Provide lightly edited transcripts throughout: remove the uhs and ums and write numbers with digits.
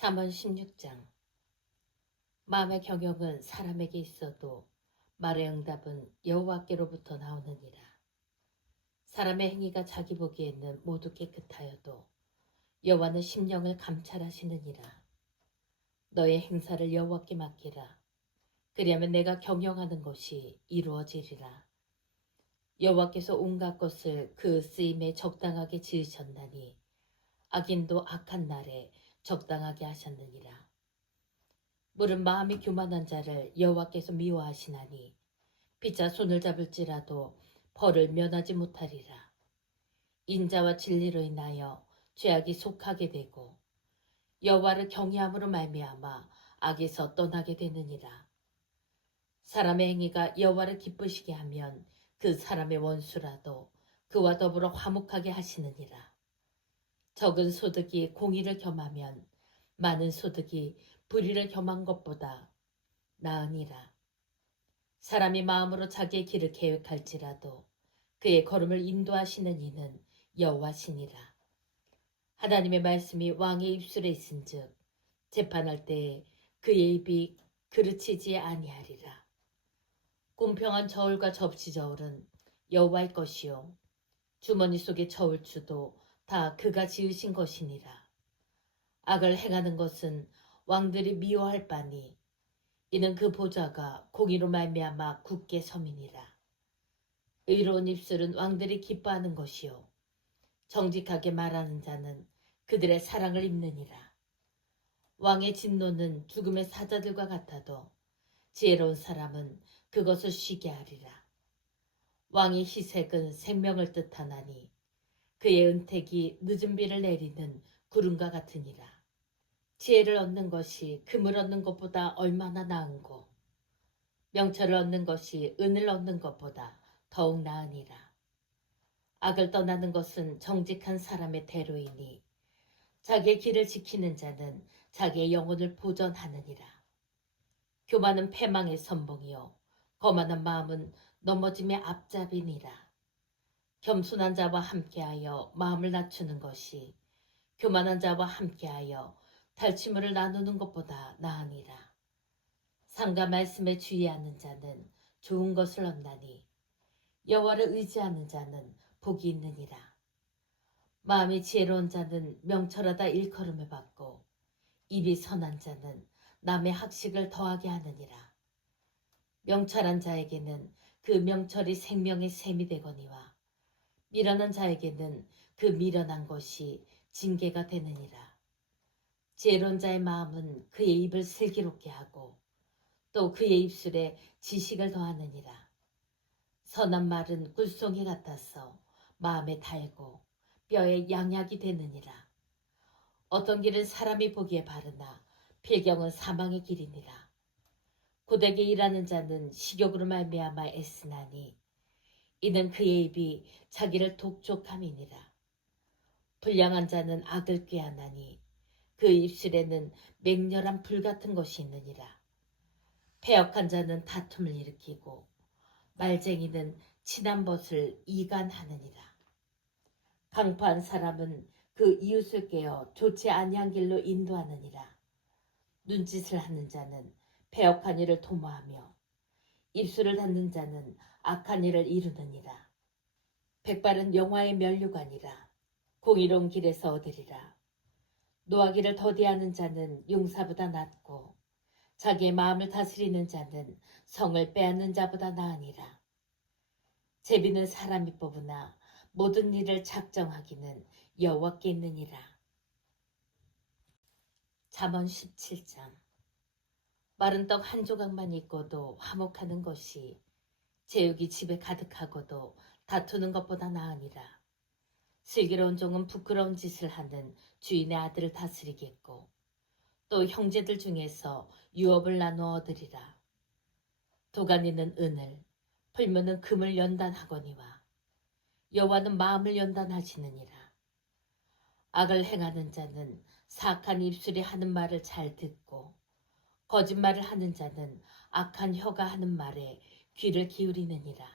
잠언 16장. 마음의 경영은 사람에게 있어도 말의 응답은 여호와께로부터 나오느니라. 사람의 행위가 자기 보기에는 모두 깨끗하여도 여호와는 심령을 감찰하시느니라. 너의 행사를 여호와께 맡기라. 그리하면 내가 경영하는 것이 이루어지리라. 여호와께서 온갖 것을 그 쓰임에 적당하게 지으셨나니 악인도 악한 날에 적당하게 하셨느니라. 물은 마음이 교만한 자를 여호와께서 미워하시나니 피차 손을 잡을지라도 벌을 면하지 못하리라. 인자와 진리로 인하여 죄악이 속하게 되고 여호와를 경외함으로 말미암아 악에서 떠나게 되느니라. 사람의 행위가 여호와를 기쁘시게 하면 그 사람의 원수라도 그와 더불어 화목하게 하시느니라. 적은 소득이 공의를 겸하면 많은 소득이 불의를 겸한 것보다 나으니라. 사람이 마음으로 자기의 길을 계획할지라도 그의 걸음을 인도하시는 이는 여호와시니라. 하나님의 말씀이 왕의 입술에 있은즉 재판할 때에 그의 입이 그르치지 아니하리라. 공평한 저울과 접시 저울은 여호와의 것이요 주머니 속의 저울추도 다 그가 지으신 것이니라. 악을 행하는 것은 왕들이 미워할 바니 이는 그 보좌가 공의로 말미암아 굳게 섬이니라. 의로운 입술은 왕들이 기뻐하는 것이요 정직하게 말하는 자는 그들의 사랑을 입느니라. 왕의 진노는 죽음의 사자들과 같아도 지혜로운 사람은 그것을 쉬게 하리라. 왕의 희색은 생명을 뜻하나니 그의 은택이 늦은 비를 내리는 구름과 같으니라. 지혜를 얻는 것이 금을 얻는 것보다 얼마나 나은고 명철을 얻는 것이 은을 얻는 것보다 더욱 나으니라. 악을 떠나는 것은 정직한 사람의 대로이니 자기의 길을 지키는 자는 자기의 영혼을 보전하느니라. 교만은 패망의 선봉이요 거만한 마음은 넘어짐의 앞잡이니라. 겸손한 자와 함께하여 마음을 낮추는 것이 교만한 자와 함께하여 달치물을 나누는 것보다 나으니라. 상과 말씀에 주의하는 자는 좋은 것을 얻나니 여호와를 의지하는 자는 복이 있느니라. 마음이 지혜로운 자는 명철하다 일컬음을 받고 입이 선한 자는 남의 학식을 더하게 하느니라. 명철한 자에게는 그 명철이 생명의 샘이 되거니와 미련한 자에게는 그 미련한 것이 징계가 되느니라. 지혜로운 자의 마음은 그의 입을 슬기롭게 하고 또 그의 입술에 지식을 더하느니라. 선한 말은 꿀송이 같아서 마음에 달고 뼈에 양약이 되느니라. 어떤 길은 사람이 보기에 바르나 필경은 사망의 길이니라. 고되게 일하는 자는 식욕으로 말미암아 애쓰나니 이는 그의 입이 자기를 독촉함이니라. 불량한 자는 악을 꾀하나니 그 입술에는 맹렬한 불 같은 것이 있느니라. 패역한 자는 다툼을 일으키고 말쟁이는 친한 벗을 이간하느니라. 강포한 사람은 그 이웃을 깨어 좋지 아니한 길로 인도하느니라. 눈짓을 하는 자는 패역한 일을 도모하며 입술을 닫는 자는 악한 일을 이루느니라. 백발은 영화의 면류관이라. 공의로운 길에서 얻으리라. 노하기를 더디하는 자는 용사보다 낫고 자기의 마음을 다스리는 자는 성을 빼앗는 자보다 나으니라. 제비는 사람이 뽑으나 모든 일을 작정하기는 여호와께 있느니라. 잠언 17장. 마른 떡 한 조각만 있고도 화목하는 것이 제육이 집에 가득하고도 다투는 것보다 나으니라. 슬기로운 종은 부끄러운 짓을 하는 주인의 아들을 다스리겠고 또 형제들 중에서 유업을 나누어 얻으리라. 도가니는 은을 풀무는 금을 연단하거니와 여호와는 마음을 연단하시느니라. 악을 행하는 자는 사악한 입술이 하는 말을 잘 듣고 거짓말을 하는 자는 악한 혀가 하는 말에 귀를 기울이느니라.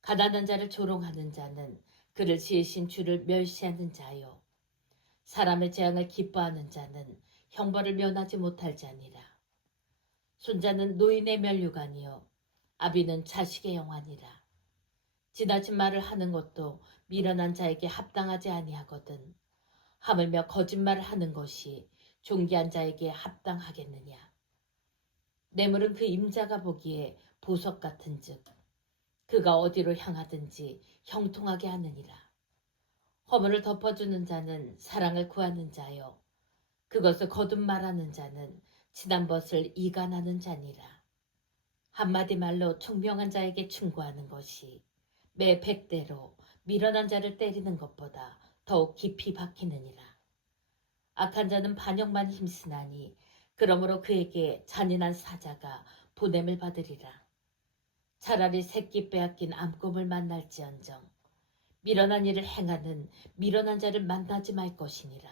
가난한 자를 조롱하는 자는 그를 지으신 주를 멸시하는 자요 사람의 재앙을 기뻐하는 자는 형벌을 면하지 못할 자니라. 손자는 노인의 면류관이요 아비는 자식의 영환이라. 지나친 말을 하는 것도 미련한 자에게 합당하지 아니하거든 하물며 거짓말을 하는 것이 존귀한 자에게 합당하겠느냐. 뇌물은 그 임자가 보기에 보석 같은즉 그가 어디로 향하든지 형통하게 하느니라. 허물을 덮어주는 자는 사랑을 구하는 자요 그것을 거듭 말하는 자는 지난 벗을 이간하는 자니라. 한마디 말로 총명한 자에게 충고하는 것이 매 100대로 미련한 자를 때리는 것보다 더욱 깊이 박히느니라. 악한 자는 반역만 힘쓰나니 그러므로 그에게 잔인한 사자가 보냄을 받으리라. 차라리 새끼 빼앗긴 암곰을 만날지언정 미련한 일을 행하는 미련한 자를 만나지 말 것이니라.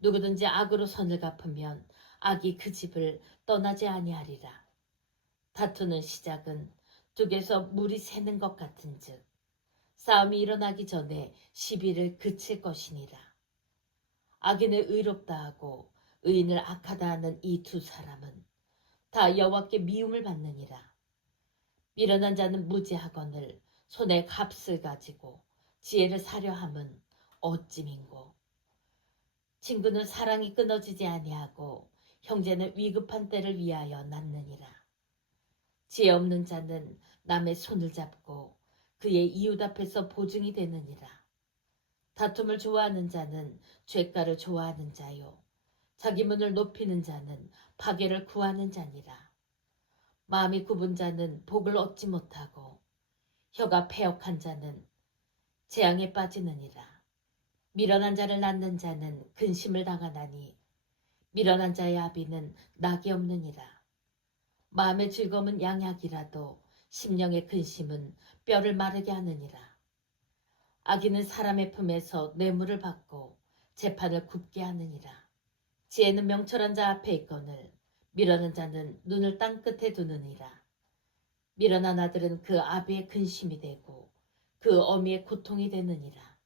누구든지 악으로 선을 갚으면 악이 그 집을 떠나지 아니하리라. 다투는 시작은 둑에서 물이 새는 것 같은즉 싸움이 일어나기 전에 시비를 그칠 것이니라. 악인을 의롭다 하고 의인을 악하다 하는 이 두 사람은 다 여호와께 미움을 받느니라. 미련한 자는 무지하거늘 손에 값을 가지고 지혜를 사려 함은 어찌민고. 친구는 사랑이 끊어지지 아니하고 형제는 위급한 때를 위하여 낳느니라. 지혜 없는 자는 남의 손을 잡고 그의 이웃 앞에서 보증이 되느니라. 다툼을 좋아하는 자는 죄가를 좋아하는 자요 자기 문을 높이는 자는 파괴를 구하는 자니라. 마음이 굽은 자는 복을 얻지 못하고 혀가 패역한 자는 재앙에 빠지느니라. 미련한 자를 낳는 자는 근심을 당하나니 미련한 자의 아비는 낙이 없느니라. 마음의 즐거움은 양약이라도 심령의 근심은 뼈를 마르게 하느니라. 악인은 사람의 품에서 뇌물을 받고 재판을 굽게 하느니라. 지혜는 명철한 자 앞에 있거늘 미련한 자는 눈을 땅끝에 두느니라. 미련한 아들은 그 아비의 근심이 되고 그 어미의 고통이 되느니라.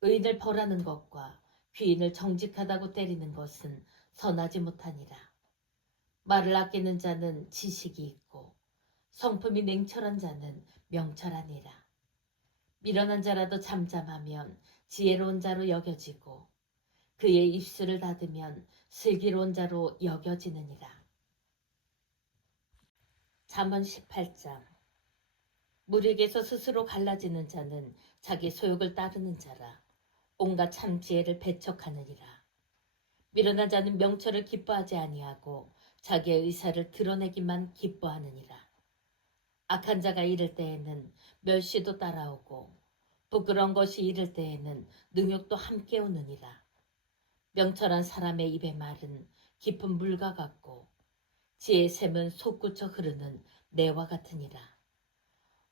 의인을 벌하는 것과 귀인을 정직하다고 때리는 것은 선하지 못하니라. 말을 아끼는 자는 지식이 있고 성품이 냉철한 자는 명철하니라. 미련한 자라도 잠잠하면 지혜로운 자로 여겨지고 그의 입술을 닫으면 슬기로운 자로 여겨지느니라. 잠언 18장. 무리에게서 스스로 갈라지는 자는 자기 소욕을 따르는 자라. 온갖 참 지혜를 배척하느니라. 미련한 자는 명철을 기뻐하지 아니하고 자기의 의사를 드러내기만 기뻐하느니라. 악한 자가 이를 때에는 멸시도 따라오고 부끄러운 것이 이를 때에는 능욕도 함께 오느니라. 명철한 사람의 입의 말은 깊은 물과 같고 지혜의 샘은 솟구쳐 흐르는 내와 같으니라.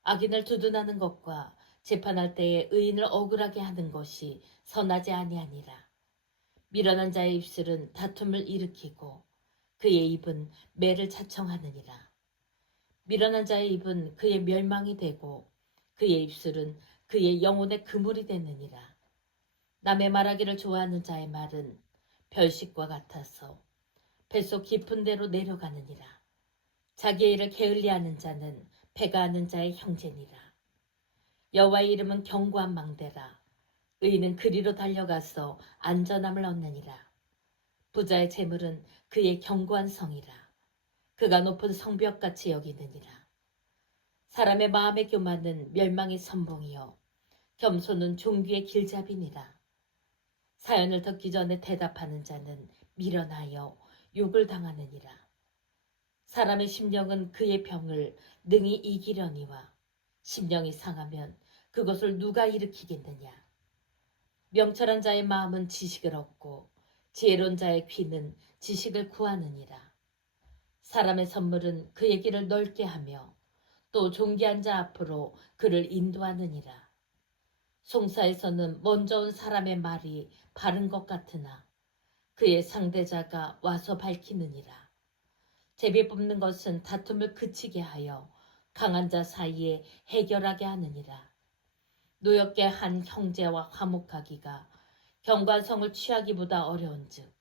악인을 두둔하는 것과 재판할 때에 의인을 억울하게 하는 것이 선하지 아니하니라. 미련한 자의 입술은 다툼을 일으키고 그의 입은 매를 자청하느니라. 미련한 자의 입은 그의 멸망이 되고 그의 입술은 그의 영혼의 그물이 되느니라. 남의 말하기를 좋아하는 자의 말은 별식과 같아서 뱃속 깊은 데로 내려가느니라. 자기의 일을 게을리하는 자는 패가 하는 자의 형제니라. 여호와의 이름은 견고한 망대라. 의인은 그리로 달려가서 안전함을 얻느니라. 부자의 재물은 그의 견고한 성이라. 그가 높은 성벽같이 여기느니라. 사람의 마음의 교만은 멸망의 선봉이요 겸손은 종귀의 길잡이니라. 사연을 듣기 전에 대답하는 자는 미련하여 욕을 당하느니라. 사람의 심령은 그의 병을 능히 이기려니와 심령이 상하면 그것을 누가 일으키겠느냐. 명철한 자의 마음은 지식을 얻고 지혜로운 자의 귀는 지식을 구하느니라. 사람의 선물은 그의 길을 넓게 하며 또 존귀한 자 앞으로 그를 인도하느니라. 송사에서는 먼저 온 사람의 말이 바른 것 같으나 그의 상대자가 와서 밝히느니라. 제비 뽑는 것은 다툼을 그치게 하여 강한 자 사이에 해결하게 하느니라. 노엽게 한 형제와 화목하기가 경관성을 취하기보다 어려운즉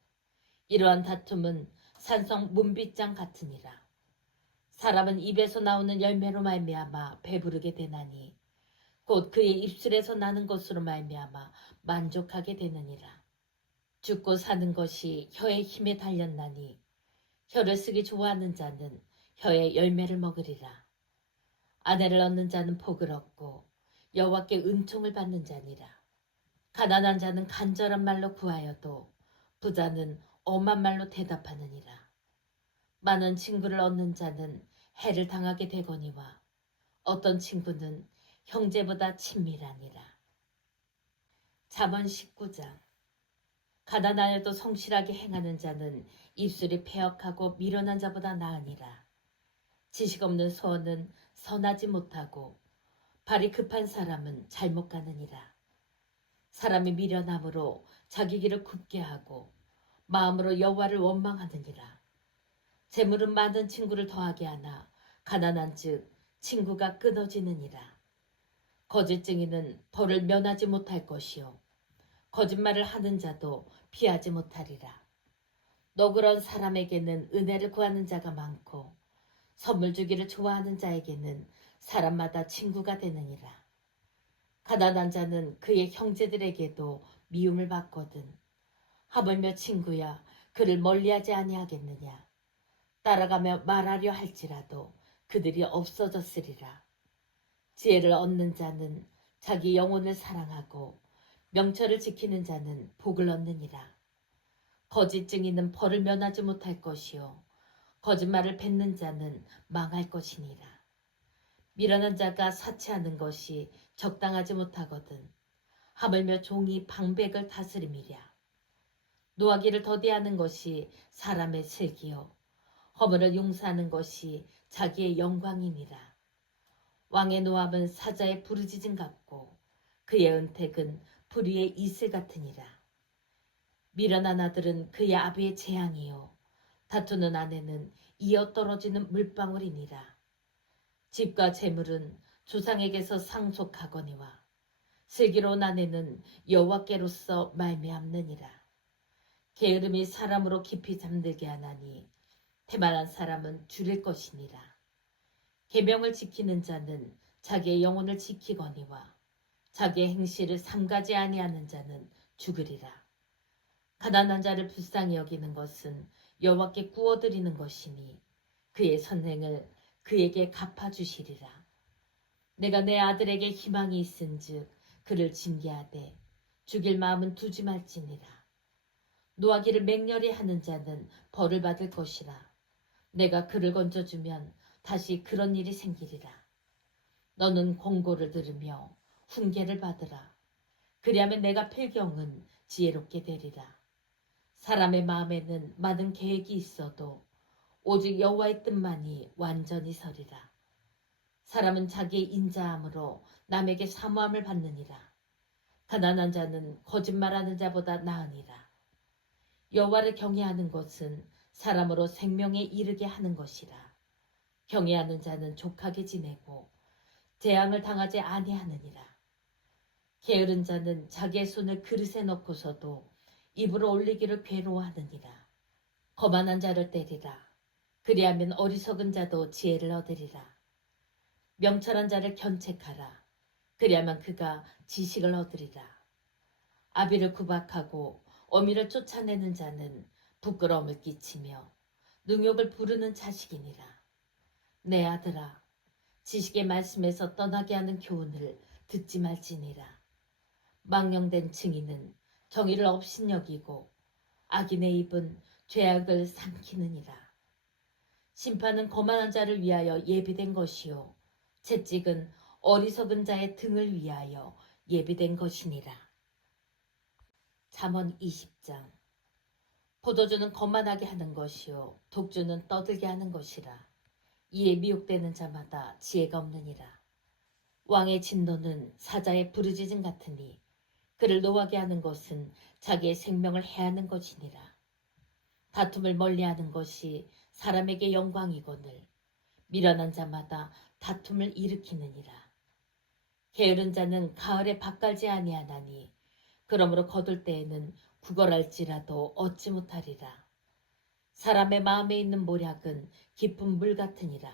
이러한 다툼은 산성 문빗장 같으니라. 사람은 입에서 나오는 열매로 말미암아 배부르게 되나니 곧 그의 입술에서 나는 것으로 말미암아 만족하게 되느니라. 죽고 사는 것이 혀의 힘에 달렸나니 혀를 쓰기 좋아하는 자는 혀의 열매를 먹으리라. 아내를 얻는 자는 복을 얻고 여호와께 은총을 받는 자니라. 가난한 자는 간절한 말로 구하여도 부자는 엄한 말로 대답하느니라. 많은 친구를 얻는 자는 해를 당하게 되거니와 어떤 친구는 형제보다 친밀하니라. 잠언 19장. 가난하여도 성실하게 행하는 자는 입술이 패역하고 미련한 자보다 나으니라. 지식 없는 소원은 선하지 못하고 발이 급한 사람은 잘못 가느니라. 사람이 미련함으로 자기 길을 굽게 하고 마음으로 여호와를 원망하느니라. 재물은 많은 친구를 더하게 하나 가난한 즉 친구가 끊어지느니라. 거짓 증인은 벌을 면하지 못할 것이요 거짓말을 하는 자도 피하지 못하리라. 너그러운 사람에게는 은혜를 구하는 자가 많고 선물 주기를 좋아하는 자에게는 사람마다 친구가 되느니라. 가난한 자는 그의 형제들에게도 미움을 받거든 하물며 친구야 그를 멀리하지 아니하겠느냐. 따라가며 말하려 할지라도 그들이 없어졌으리라. 지혜를 얻는 자는 자기 영혼을 사랑하고 명철을 지키는 자는 복을 얻느니라. 거짓 증인은 벌을 면하지 못할 것이요 거짓말을 뱉는 자는 망할 것이니라. 미련한 자가 사치하는 것이 적당하지 못하거든 하물며 종이 방백을 다스림이랴. 노하기를 더디하는 것이 사람의 슬기요 허물을 용서하는 것이 자기의 영광이니라. 왕의 노함은 사자의 부르짖음 같고 그의 은택은 불의의 이슬 같으니라. 미련한 아들은 그의 아비의 재앙이요 다투는 아내는 이어 떨어지는 물방울이니라. 집과 재물은 조상에게서 상속하거니와 슬기로운 아내는 여호와께로서 말미암느니라. 게으름이 사람으로 깊이 잠들게 하나니 태만한 사람은 줄일 것이니라. 계명을 지키는 자는 자기의 영혼을 지키거니와 자기의 행실을 삼가지 아니하는 자는 죽으리라. 가난한 자를 불쌍히 여기는 것은 여호와께 구워드리는 것이니 그의 선행을 그에게 갚아주시리라. 내가 내 아들에게 희망이 있은즉 그를 징계하되 죽일 마음은 두지 말지니라. 노하기를 맹렬히 하는 자는 벌을 받을 것이라. 내가 그를 건져주면 다시 그런 일이 생기리라. 너는 권고를 들으며 훈계를 받으라. 그리하면 내가 필경은 지혜롭게 되리라. 사람의 마음에는 많은 계획이 있어도 오직 여호와의 뜻만이 완전히 서리라. 사람은 자기의 인자함으로 남에게 사모함을 받느니라. 가난한 자는 거짓말하는 자보다 나으니라. 여호와를 경외하는 것은 사람으로 생명에 이르게 하는 것이라. 경외하는 자는 족하게 지내고 재앙을 당하지 아니하느니라. 게으른 자는 자기의 손을 그릇에 넣고서도 입으로 올리기를 괴로워하느니라. 거만한 자를 때리라. 그리하면 어리석은 자도 지혜를 얻으리라. 명철한 자를 견책하라. 그리하면 그가 지식을 얻으리라. 아비를 구박하고 어미를 쫓아내는 자는 부끄러움을 끼치며 능욕을 부르는 자식이니라. 내 아들아, 지식의 말씀에서 떠나게 하는 교훈을 듣지 말지니라. 망령된 증인은 정의를 업신여기고 악인의 입은 죄악을 삼키느니라. 심판은 거만한 자를 위하여 예비된 것이요 채찍은 어리석은 자의 등을 위하여 예비된 것이니라. 잠언 20장. 포도주는 거만하게 하는 것이요 독주는 떠들게 하는 것이라. 이에 미혹되는 자마다 지혜가 없느니라. 왕의 진노는 사자의 부르짖음 같으니 그를 노하게 하는 것은 자기의 생명을 해하는 것이니라. 다툼을 멀리하는 것이 사람에게 영광이거늘 미련한 자마다 다툼을 일으키느니라. 게으른 자는 가을에 밭갈지 아니하나니 그러므로 거둘 때에는 구걸할지라도 얻지 못하리라. 사람의 마음에 있는 모략은 깊은 물 같으니라.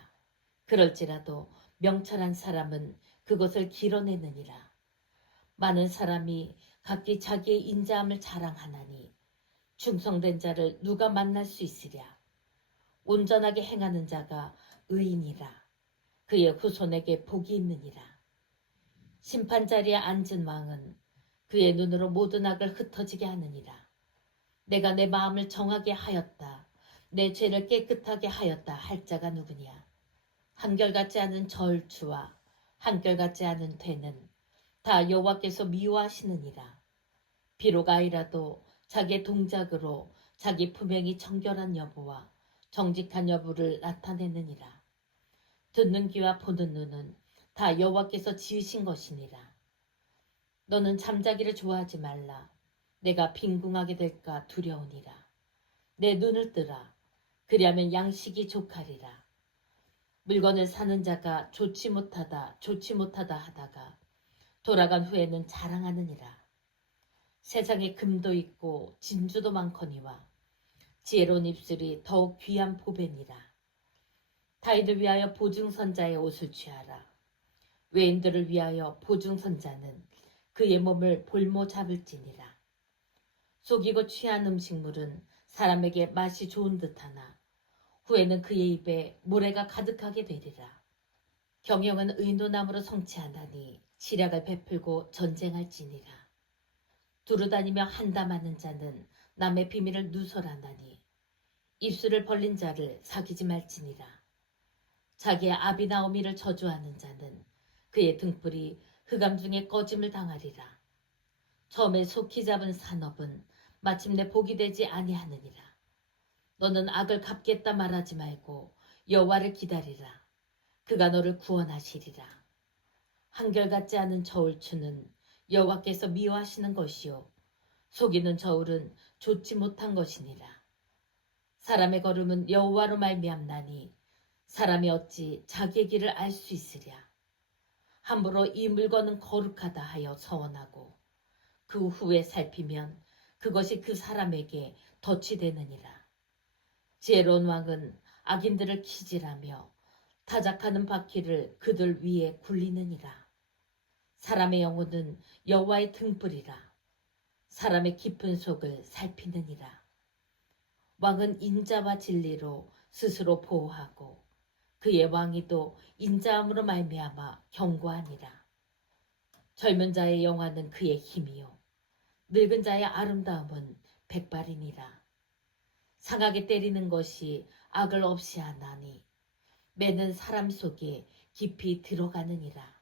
그럴지라도 명철한 사람은 그것을 길어내느니라. 많은 사람이 각기 자기의 인자함을 자랑하나니 충성된 자를 누가 만날 수 있으랴. 온전하게 행하는 자가 의인이라. 그의 후손에게 복이 있느니라. 심판자리에 앉은 왕은 그의 눈으로 모든 악을 흩어지게 하느니라. 내가 내 마음을 정하게 하였다. 내 죄를 깨끗하게 하였다 할 자가 누구냐. 한결같지 않은 저울추와 한결같지 않은 되는 다 여호와께서 미워하시느니라. 비록 아이라도 자기의 동작으로 자기 품행이 정결한 여부와 정직한 여부를 나타내느니라. 듣는 귀와 보는 눈은 다 여호와께서 지으신 것이니라. 너는 잠자기를 좋아하지 말라. 내가 빈궁하게 될까 두려우니라. 내 눈을 뜨라. 그리하면 양식이 족하리라. 물건을 사는 자가 좋지 못하다 하다가 돌아간 후에는 자랑하느니라. 세상에 금도 있고 진주도 많거니와 지혜로운 입술이 더욱 귀한 보배니라. 다윗을 위하여 보증선자의 옷을 취하라. 외인들을 위하여 보증선자는 그의 몸을 볼모 잡을지니라. 속이고 취한 음식물은 사람에게 맛이 좋은 듯하나 후에는 그의 입에 모래가 가득하게 되리라. 경영은 의논함으로 성취하나니 지략을 베풀고 전쟁할지니라. 두루다니며 한담하는 자는 남의 비밀을 누설하나니 입술을 벌린 자를 사귀지 말지니라. 자기의 아비나오미를 저주하는 자는 그의 등불이 흑암 중에 꺼짐을 당하리라. 처음에 속히 잡은 산업은 마침내 복이 되지 아니하느니라. 너는 악을 갚겠다 말하지 말고 여호와를 기다리라. 그가 너를 구원하시리라. 한결같지 않은 저울추는 여호와께서 미워하시는 것이요 속이는 저울은 좋지 못한 것이니라. 사람의 걸음은 여호와로 말미암나니 사람이 어찌 자기의 길을 알 수 있으랴. 함부로 이 물건은 거룩하다 하여 서원하고 그 후에 살피면 그것이 그 사람에게 덫이 되느니라. 지혜로운 왕은 악인들을 키질하며 타작하는 바퀴를 그들 위에 굴리느니라. 사람의 영혼은 여호와의 등불이라. 사람의 깊은 속을 살피느니라. 왕은 인자와 진리로 스스로 보호하고 그의 왕위도 인자함으로 말미암아 견고하니라. 젊은 자의 영화는 그의 힘이요 늙은 자의 아름다움은 백발이니라. 상하게 때리는 것이 악을 없이 하나니 매는 사람 속에 깊이 들어가느니라.